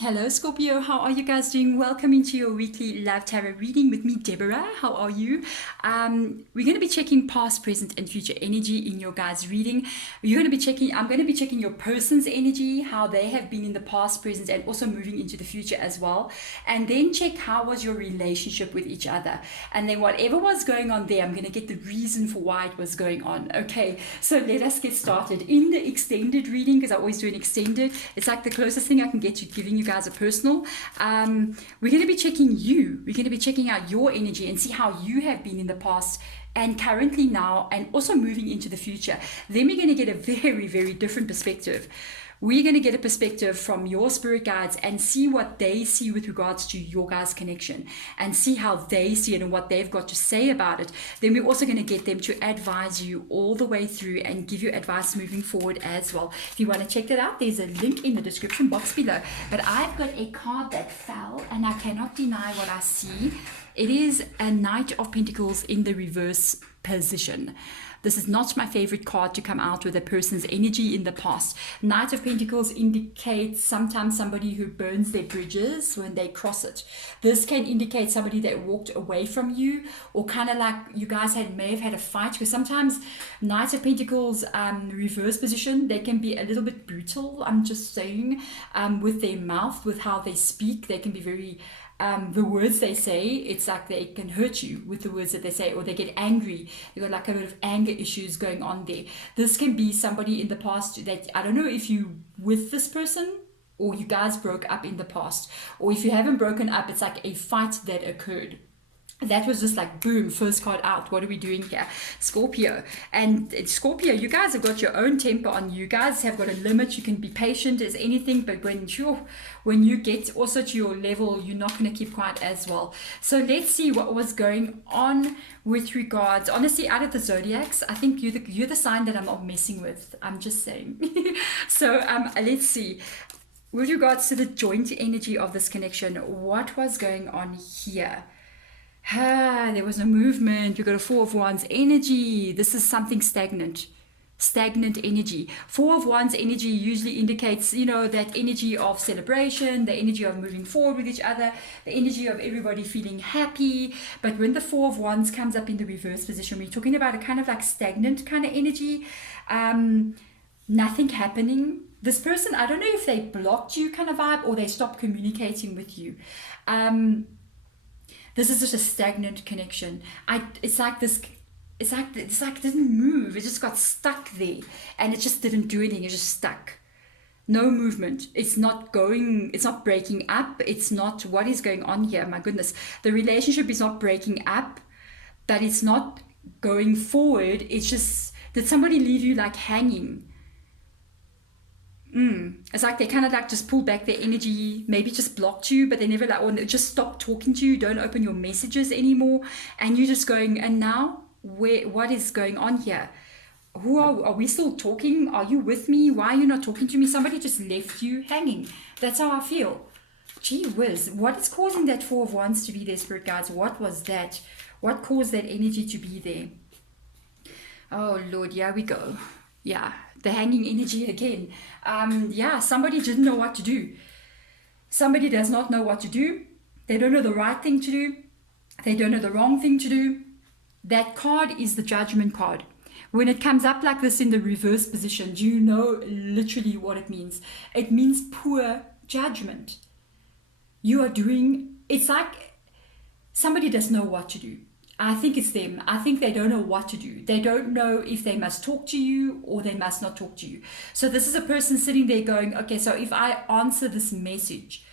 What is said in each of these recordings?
Hello, Scorpio. How are you guys doing? Welcome into your weekly love tarot reading with me, Deborah. How are you? We're going to be checking past, present, and future energy in your guys' reading. You're going to be checking. I'm going to be checking your person's energy, how they have been in the past, present, and also moving into the future as well. And then check how was your relationship with each other. And then whatever was going on there, I'm going to get the reason for why it was going on. Okay, so let us get started in the extended reading, because I always do an extended. It's like the closest thing I can get to giving you guys a personal. We're going to be checking you. We're going to be checking out your energy and see how you have been in the past and currently now, and also moving into the future. Then we're going to get a very, very different perspective. We're going to get a perspective from your spirit guides and see what they see with regards to your guys' connection, and see how they see it and what they've got to say about it. Then we're also going to get them to advise you all the way through and give you advice moving forward as well. If you want to check that out, there's a link in the description box below. But I've got a card that fell and I cannot deny what I see. It is a Knight of Pentacles in the reverse position. This is not my favorite card to come out with a person's energy in the past. Knight of Pentacles indicates sometimes somebody who burns their bridges when they cross it. This can indicate somebody that walked away from you, or kind of like you guys may have had a fight, because sometimes Knight of Pentacles reverse position, they can be a little bit brutal, I'm just saying, with their mouth, with how they speak. They can be very the words they say, it's like they can hurt you with the words that they say, or they get angry. They've got like a bit of anger issues going on there. This can be somebody in the past that, I don't know if you with this person or you guys broke up in the past, or if you haven't broken up, it's like a fight that occurred. That was just like, boom, first card out. What are we doing here? Scorpio. And Scorpio, you guys have got your own temper on you. Guys have got a limit. You can be patient as anything, but when you get also to your level, you're not going to keep quiet as well. So let's see what was going on with regards, honestly, out of the Zodiacs, I think you're the sign that I'm not messing with. I'm just saying. So let's see. With regards to the joint energy of this connection, what was going on here? There was no movement. We got a Four of Wands energy. This is something stagnant energy. Four of Wands energy usually indicates, that energy of celebration, the energy of moving forward with each other, the energy of everybody feeling happy. But when the Four of Wands comes up in the reverse position, we're talking about a kind of like stagnant kind of energy. Nothing happening. This person, I don't know if they blocked you kind of vibe, or they stopped communicating with you. This is just a stagnant connection. It's like it didn't move. It just got stuck there, and it just didn't do anything. It just stuck. No movement. It's not breaking up. It's not, what is going on here? My goodness. The relationship is not breaking up, but it's not going forward. It's just, did somebody leave you like hanging? It's like they kind of like just pulled back their energy, maybe just blocked you, but they never like, or just stopped talking to you, don't open your messages anymore, and you're just going, and now what is going on here? Are we still talking? Are you with me? Why are you not talking to me? Somebody just left you hanging. That's how I feel. Gee whiz, what is causing that Four of Wands to be there, spirit guides? What was that? What caused that energy to be there? Oh Lord, here we go. Yeah, the hanging energy again. Somebody didn't know what to do. Somebody does not know what to do. They don't know the right thing to do. They don't know the wrong thing to do. That card is the Judgment card. When it comes up like this in the reverse position, do you know literally what it means? It means poor judgment. It's like somebody doesn't know what to do. I think it's them. I think they don't know what to do. They don't know if they must talk to you or they must not talk to you. So this is a person sitting there going, okay, so if I answer this message,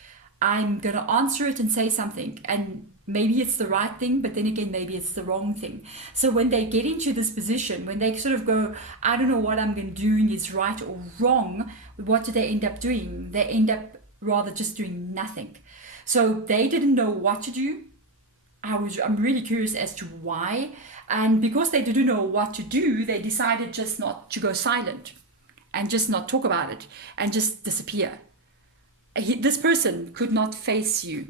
I'm going to answer it and say something. And maybe it's the right thing, but then again, maybe it's the wrong thing. So when they get into this position, when they sort of go, I don't know what I'm going to do is right or wrong, what do they end up doing? They end up rather just doing nothing. So they didn't know what to do. I'm really curious as to why, and because they didn't know what to do, they decided just not to go silent and just not talk about it and just disappear. This person could not face you.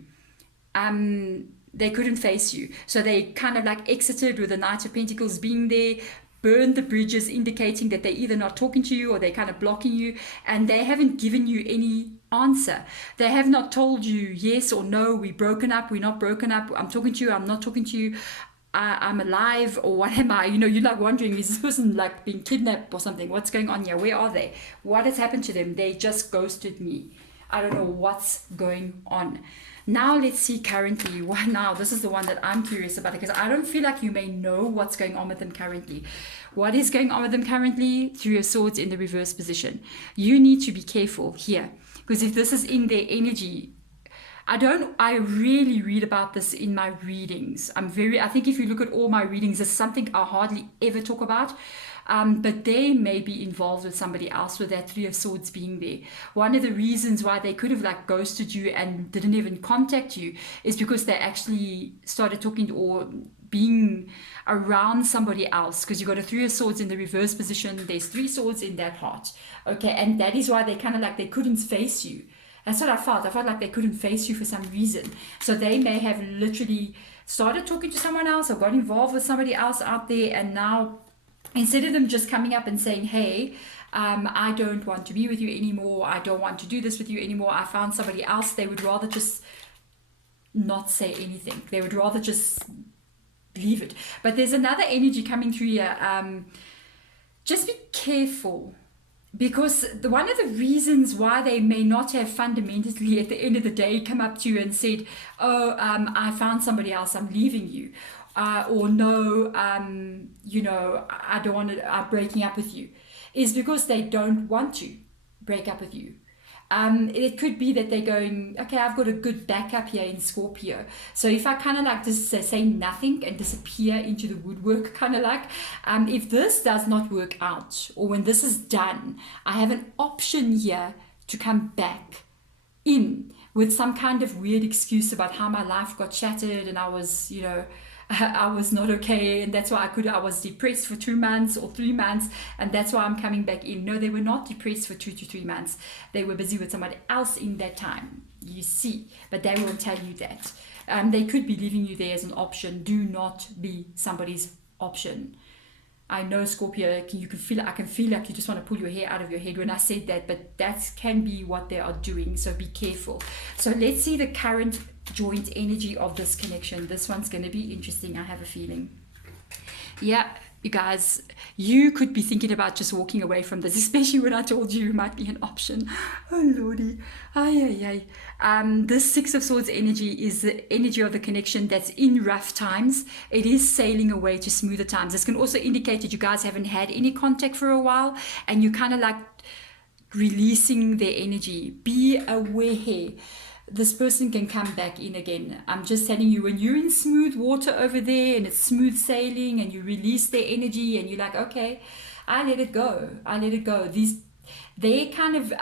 They couldn't face you, so they kind of like exited with the Knight of Pentacles being there, burned the bridges, indicating that they're either not talking to you or they're kind of blocking you, and they haven't given you any answer. They have not told you yes or no, we're broken up, we're not broken up, I'm talking to you, I'm not talking to you, I'm alive, or what am I? You're like wondering, is this person like being kidnapped or something? What's going on here? Where are they? What has happened to them? They just ghosted me. I don't know what's going on. Now let's see currently. Now this is the one that I'm curious about, because I don't feel like you may know what's going on with them currently. What is going on with them currently? Three of Swords in the reverse position. You need to be careful here, because if this is in their energy, I really read about this in my readings. I think if you look at all my readings, it's something I hardly ever talk about. But they may be involved with somebody else, with that Three of Swords being there. One of the reasons why they could have like ghosted you and didn't even contact you is because they actually started talking or being around somebody else, because you got a Three of Swords in the reverse position. There's 3 swords in that heart. Okay, and that is why they kind of like, they couldn't face you. That's what I felt. I felt like they couldn't face you for some reason. So they may have literally started talking to someone else or got involved with somebody else out there, and now instead of them just coming up and saying, hey, I don't want to be with you anymore, I don't want to do this with you anymore, I found somebody else, they would rather just not say anything. They would rather just leave it. But there's another energy coming through here. Just be careful, because one of the reasons why they may not have fundamentally at the end of the day come up to you and said, oh, I found somebody else, I'm leaving you, or no, I don't want to, I'm breaking up with you, is because they don't want to break up with you. It could be that they're going, okay, I've got a good backup here in Scorpio. So if I kind of like just say nothing and disappear into the woodwork, kind of like, if this does not work out, or when this is done, I have an option here to come back in with some kind of weird excuse about how my life got shattered and I was, I was not okay, and that's why I was depressed for 2 months or 3 months, and that's why I'm coming back in. No, they were not depressed for 2 to 3 months. They were busy with somebody else in that time, you see, but they won't tell you that. They could be leaving you there as an option. Do not be somebody's option. I know, Scorpio, I can feel like you just want to pull your hair out of your head when I said that, but that can be what they are doing, so be careful. So let's see the current joint energy of this connection. This one's going to be interesting, I have a feeling. Yeah, you guys, you could be thinking about just walking away from this, especially when I told you it might be an option. Oh lordy. This Six of Swords energy is the energy of the connection that's in rough times. It is sailing away to smoother times. This can also indicate that you guys haven't had any contact for a while, and you kind of like releasing their energy. Be aware. This person can come back in again. I'm just telling you, when you're in smooth water over there and it's smooth sailing and you release their energy and you're like, okay, I let it go. Their kind of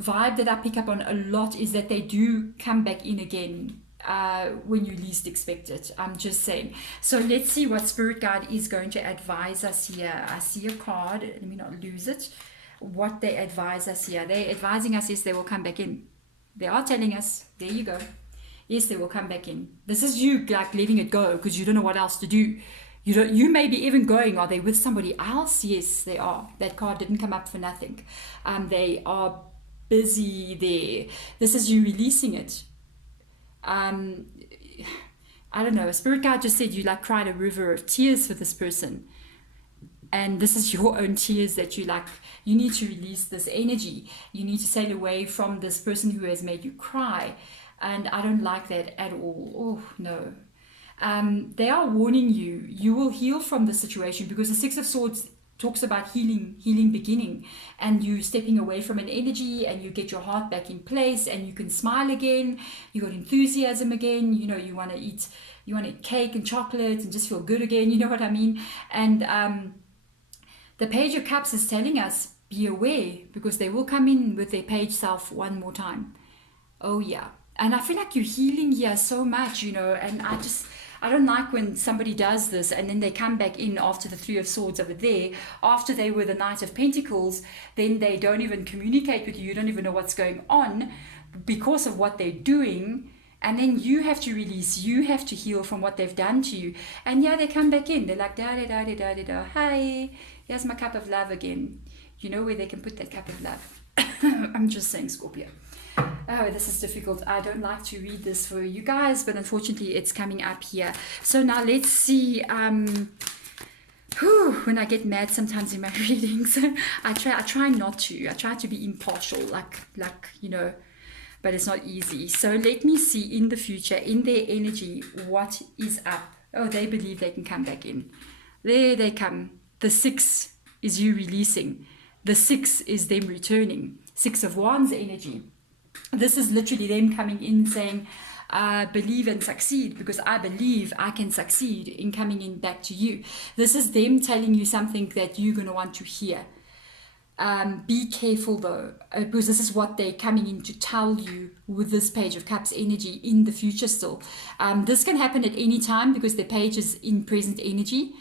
vibe that I pick up on a lot is that they do come back in again when you least expect it. I'm just saying. So let's see what Spirit Guide is going to advise us here. I see a card. Let me not lose it. What they advise us here. They're advising us is they will come back in. They are telling us, there you go. Yes, they will come back in. This is you like letting it go because you don't know what else to do. You may be even going, are they with somebody else? Yes, they are. That card didn't come up for nothing. They are busy there. This is you releasing it. I don't know. Spirit Guide just said you like cried a river of tears for this person. And this is your own tears that you need to release this energy. You need to sail away from this person who has made you cry. And I don't like that at all. Oh, no. They are warning you. You will heal from the situation, because the Six of Swords talks about healing beginning, and you stepping away from an energy, and you get your heart back in place, and you can smile again. You got enthusiasm again. You want to eat cake and chocolate and just feel good again. You know what I mean? And the Page of Cups is telling us, be aware, because they will come in with their page self one more time. Oh yeah. And I feel like you're healing here so much, and I don't like when somebody does this and then they come back in after the Three of Swords over there, after they were the Knight of Pentacles, then they don't even communicate with you. You don't even know what's going on because of what they're doing. And then you have to release, you have to heal from what they've done to you. And yeah, they come back in. They're like, da da da da da da da. Hi, here's my cup of love again. You know where they can put that cup of love. I'm just saying, Scorpio. Oh, this is difficult. I don't like to read this for you guys, but unfortunately it's coming up here. So now let's see. When I get mad sometimes in my readings, I try not to. I try to be impartial, like but it's not easy. So let me see in the future, in their energy, what is up. Oh, they believe they can come back in. There they come. The 6 is you releasing. The 6 is them returning. 6 of Wands energy. This is literally them coming in saying, believe and succeed, because I believe I can succeed in coming in back to you. This is them telling you something that you're going to want to hear. Be careful though, because this is what they're coming in to tell you with this Page of Cups energy in the future still. This can happen at any time because the page is in present energy.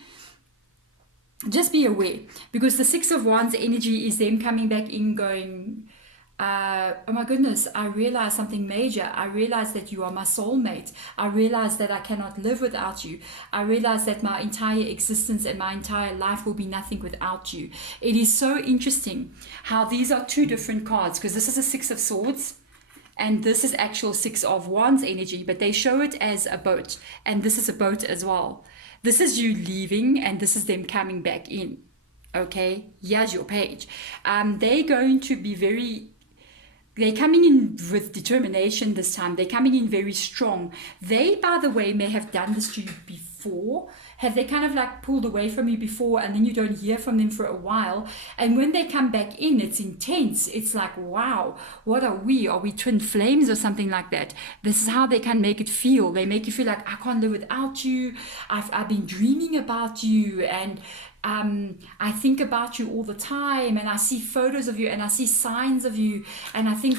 Just be aware, because the 6 of Wands energy is them coming back in going, oh my goodness, I realize something major. I realize that you are my soulmate. I realize that I cannot live without you. I realize that my entire existence and my entire life will be nothing without you. It is so interesting how these are 2 different cards, because this is a 6 of Swords and this is actual 6 of Wands energy, but they show it as a boat, and this is a boat as well. This is you leaving and this is them coming back in. Okay, here's your page. They're going to be they're coming in with determination this time. They're coming in very strong. They, by the way, may have done this to you before. Have they kind of like pulled away from you before, and then you don't hear from them for a while? And when they come back in, it's intense. It's like, wow, what are we? Are we twin flames or something like that? This is how they can make it feel. They make you feel like, I can't live without you. I've been dreaming about you, and I think about you all the time, and I see photos of you, and I see signs of you, and I think,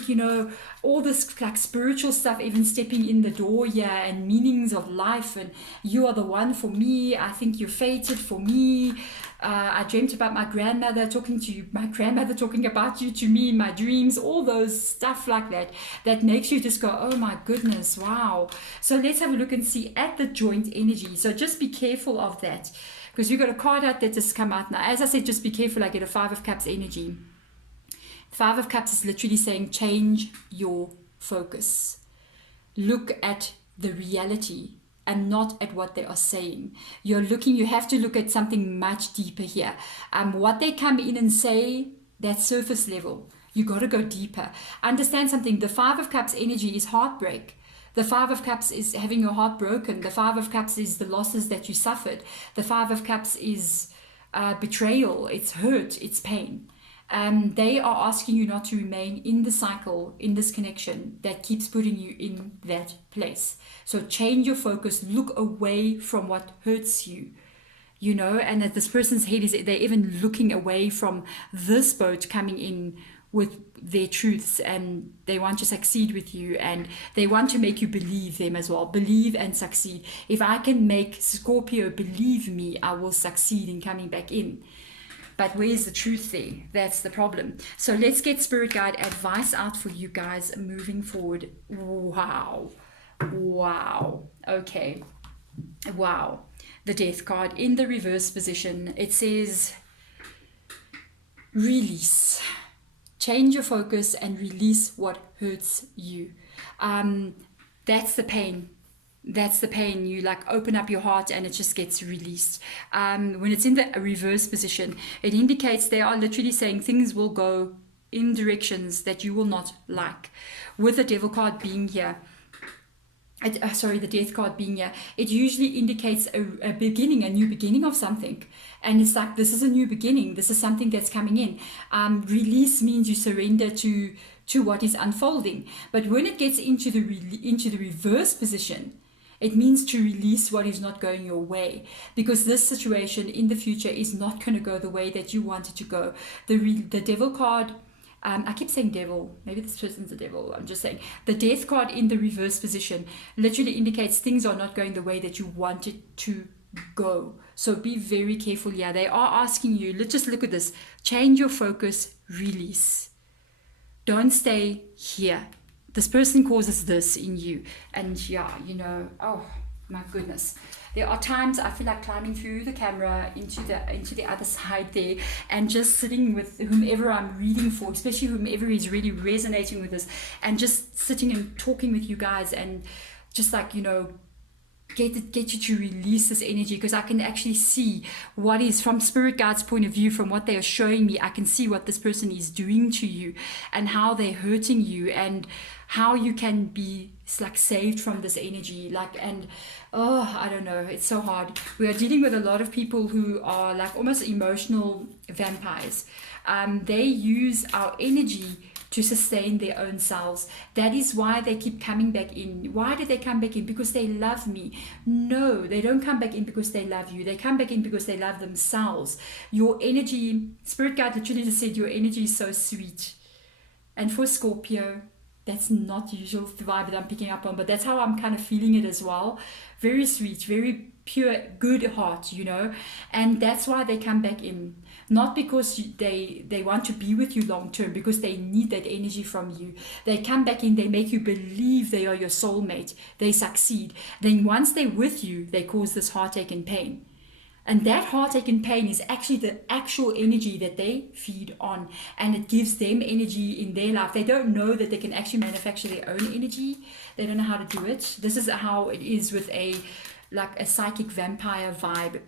all this like spiritual stuff, even stepping in the door here, and meanings of life, and you are the one for me. I think you're fated for me. I dreamt about my grandmother talking to you, my grandmother talking about you to me in my dreams, all those stuff like that makes you just go, oh my goodness, wow. So let's have a look and see at the joint energy. So just be careful of that, because you've got a card out that just come out now. As I said, just be careful. I get a 5 of Cups energy. 5 of Cups is literally saying change your focus. Look at the reality and not at what they are saying. You have to look at something much deeper here. What they come in and say, that's surface level. You got to go deeper. Understand something. The 5 of Cups energy is heartbreak. The 5 of Cups is having your heart broken. The 5 of Cups is the losses that you suffered. The 5 of Cups is betrayal. It's hurt. It's pain. They are asking you not to remain in the cycle, in this connection that keeps putting you in that place. So change your focus. Look away from what hurts you. And that this person's head is, they're even looking away from this boat coming in with their truths, and they want to succeed with you, and they want to make you believe them as well. Believe and succeed. If I can make Scorpio believe me, I will succeed in coming back in. But where's the truth there? That's the problem. So let's get Spirit Guide advice out for you guys moving forward. Wow. Okay. Wow. The Death card in the reverse position. It says release. Change your focus and release what hurts you. That's the pain. That's the pain. You like open up your heart and it just gets released. When it's in the reverse position, it indicates they are literally saying things will go in directions that you will not like. With the Devil card being here, the Death card being here, it usually indicates a beginning, a new beginning of something. And it's like, this is a new beginning. This is something that's coming in. Release means you surrender to what is unfolding. But when it gets into the reverse position, it means to release what is not going your way, because this situation in the future is not going to go the way that you want it to go. The Devil card, I keep saying devil, maybe this person's a devil, I'm just saying. The Death card in the reverse position literally indicates things are not going the way that you want it to go. So be very careful here. They are asking you, let's just look at this. Change your focus, release. Don't stay here. this person causes this in you. And yeah, you know, oh my goodness. There are times I feel like climbing through the camera into the other side there, and just sitting with whomever I'm reading for, especially whomever is really resonating with this, and just sitting and talking with you guys, and just like, you know, get you to release this energy, because I can actually see what is, from spirit guides' point of view, from what they are showing me, I can see what this person is doing to you and how they're hurting you, and how you can be like saved from this energy. Like, and oh, I don't know, it's so hard. We are dealing with a lot of people who are like almost emotional vampires. They use our energy to sustain their own selves. That is why they keep coming back in. Why do they come back in? Because they love me. No, they don't come back in because they love you. They come back in because they love themselves. Your energy, spirit guide literally just said, your energy is so sweet. And for Scorpio, that's not the usual vibe that I'm picking up on, but that's how I'm kind of feeling it as well. Very sweet, very pure, good heart, you know. And that's why they come back in. Not because they want to be with you long term, because they need that energy from you. They come back in, they make you believe they are your soulmate. They succeed. Then once they're with you, they cause this heartache and pain. And that heartache and pain is actually the actual energy that they feed on. And it gives them energy in their life. They don't know that they can actually manufacture their own energy. They don't know how to do it. This is how it is with a psychic vampire vibe.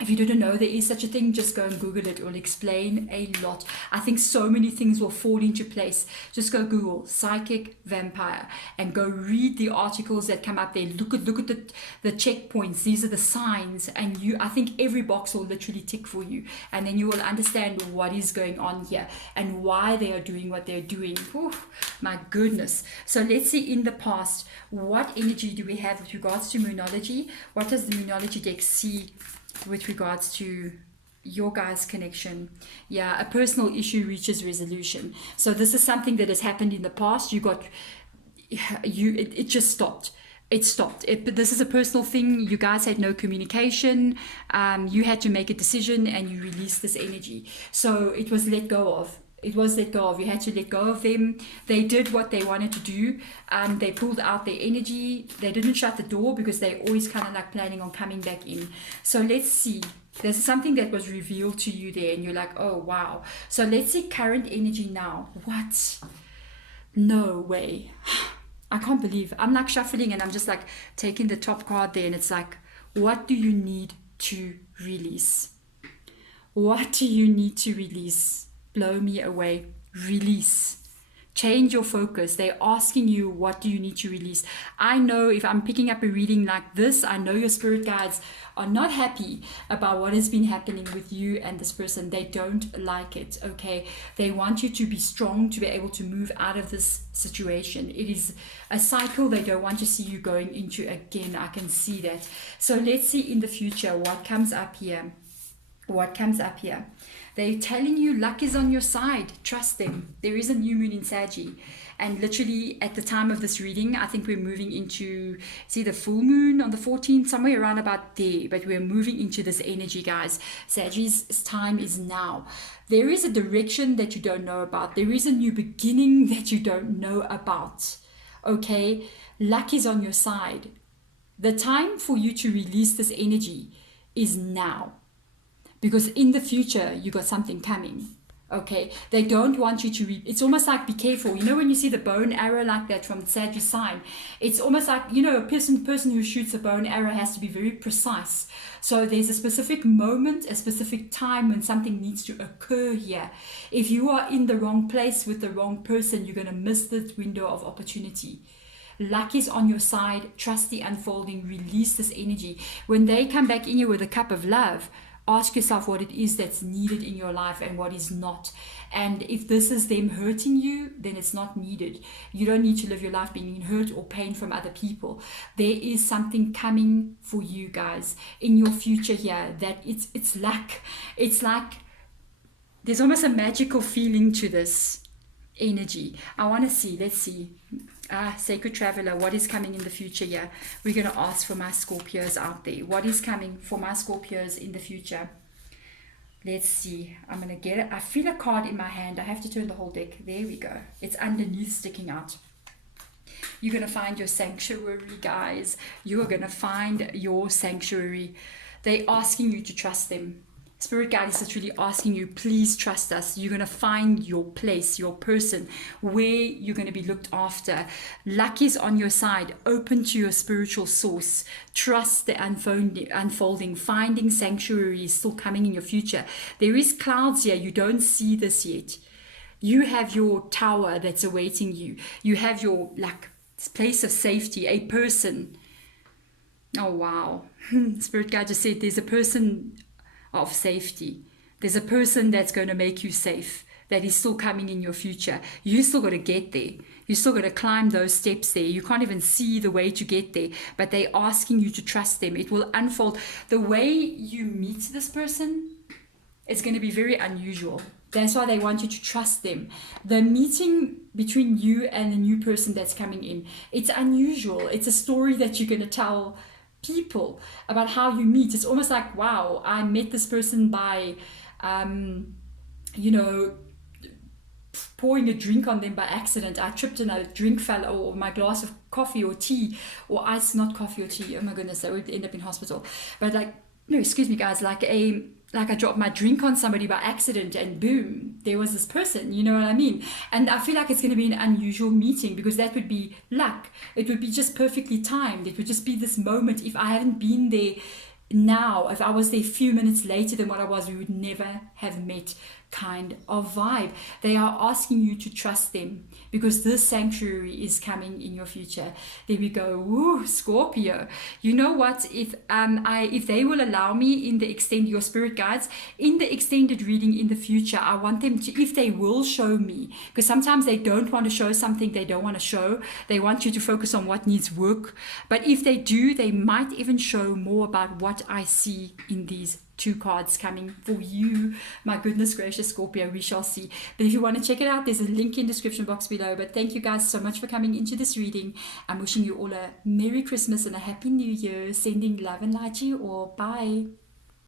If you didn't know there is such a thing, just go and Google it. It will explain a lot. I think so many things will fall into place. Just go Google psychic vampire and go read the articles that come up there. Look at the checkpoints. These are the signs, and I think every box will literally tick for you, and then you will understand what is going on here and why they are doing what they're doing. Whew, my goodness. So let's see, in the past, what energy do we have with regards to moonology? What does the moonology deck see with regards to your guys' connection? Yeah, a personal issue reaches resolution. So this is something that has happened in the past. It just stopped. It stopped. But this is a personal thing. You guys had no communication. You had to make a decision, and you released this energy. So it was let go of. You had to let go of them. They did what they wanted to do. They pulled out their energy. They didn't shut the door, because they always kind of like planning on coming back in. So let's see. There's something that was revealed to you there, and you're like, oh wow. So let's see current energy now. What? No way. I can't believe. I'm like shuffling, and I'm just like taking the top card there, and it's like, what do you need to release? What do you need to release? Blow me away. Release. Change your focus. They're asking you, what do you need to release? I know if I'm picking up a reading like this, I know your spirit guides are not happy about what has been happening with you and this person. They don't like it, okay? They want you to be strong, to be able to move out of this situation. It is a cycle they don't want to see you going into again. I can see that. So let's see in the future what comes up here. What comes up here? They're telling you luck is on your side. Trust them. There is a new moon in Saggy. And literally at the time of this reading, I think we're moving into, see, the full moon on the 14th, somewhere around about there. But we're moving into this energy, guys. Saggy's time is now. There is a direction that you don't know about. There is a new beginning that you don't know about. Okay? Luck is on your side. The time for you to release this energy is now. Because in the future, you got something coming, okay? They don't want you to it's almost like, be careful. You know, when you see the bow and arrow like that from Sagittarius sign, it's almost like, you know, a person who shoots a bow and arrow has to be very precise. So there's a specific moment, a specific time when something needs to occur here. If you are in the wrong place with the wrong person, you're going to miss this window of opportunity. Luck is on your side. Trust the unfolding. Release this energy. When they come back in you with a cup of love, ask yourself what it is that's needed in your life and what is not. And if this is them hurting you, then it's not needed. You don't need to live your life being in hurt or pain from other people. There is something coming for you guys in your future here that it's luck. It's like there's almost a magical feeling to this energy. I want to see, let's see. Sacred Traveler, what is coming in the future here? We're going to ask for my Scorpios out there. What is coming for my Scorpios in the future? Let's see. I'm going to get it. I feel a card in my hand. I have to turn the whole deck. There we go. It's underneath, sticking out. You're going to find your sanctuary, guys. You are going to find your sanctuary. They're asking you to trust them. Spirit guide is literally asking you, please trust us. You're going to find your place, your person, where you're going to be looked after. Luck is on your side. Open to your spiritual source. Trust the unfolding. Finding sanctuary is still coming in your future. There is clouds here. You don't see this yet. You have your tower that's awaiting you. You have your place of safety, a person. Oh, wow. Spirit guide just said there's a person of safety. There's a person that's going to make you safe, that is still coming in your future. You still got to get there. You still got to climb those steps there. You can't even see the way to get there, but they're asking you to trust them. It will unfold. The way you meet this person is going to be very unusual. That's why they want you to trust them. The meeting between you and the new person that's coming in, it's unusual. It's a story that you're going to tell people about how you meet. It's almost like, wow, I met this person by pouring a drink on them by accident. I tripped and a drink fell, or my glass of coffee or tea or ice, not coffee or tea, oh my goodness, I would end up in hospital. But excuse me guys, like I dropped my drink on somebody by accident and boom, there was this person, you know what I mean? And I feel like it's going to be an unusual meeting, because that would be luck. It would be just perfectly timed. It would just be this moment. If I haven't been there now, if I was there a few minutes later than what I was, we would never have met kind of vibe. They are asking you to trust them, because this sanctuary is coming in your future. There we go. Woo, Scorpio. You know what? If they will allow me in the your spirit guides, in the extended reading in the future, I want them to, if they will show me, because sometimes they don't want to show something they don't want to show. They want you to focus on what needs work. But if they do, they might even show more about what I see in these 2 cards coming for you. My goodness gracious, Scorpio, we shall see. But if you want to check it out, there's a link in the description box below. But thank you guys so much for coming into this reading. I'm wishing you all a Merry Christmas and a Happy New Year. Sending love and light to you all. Bye.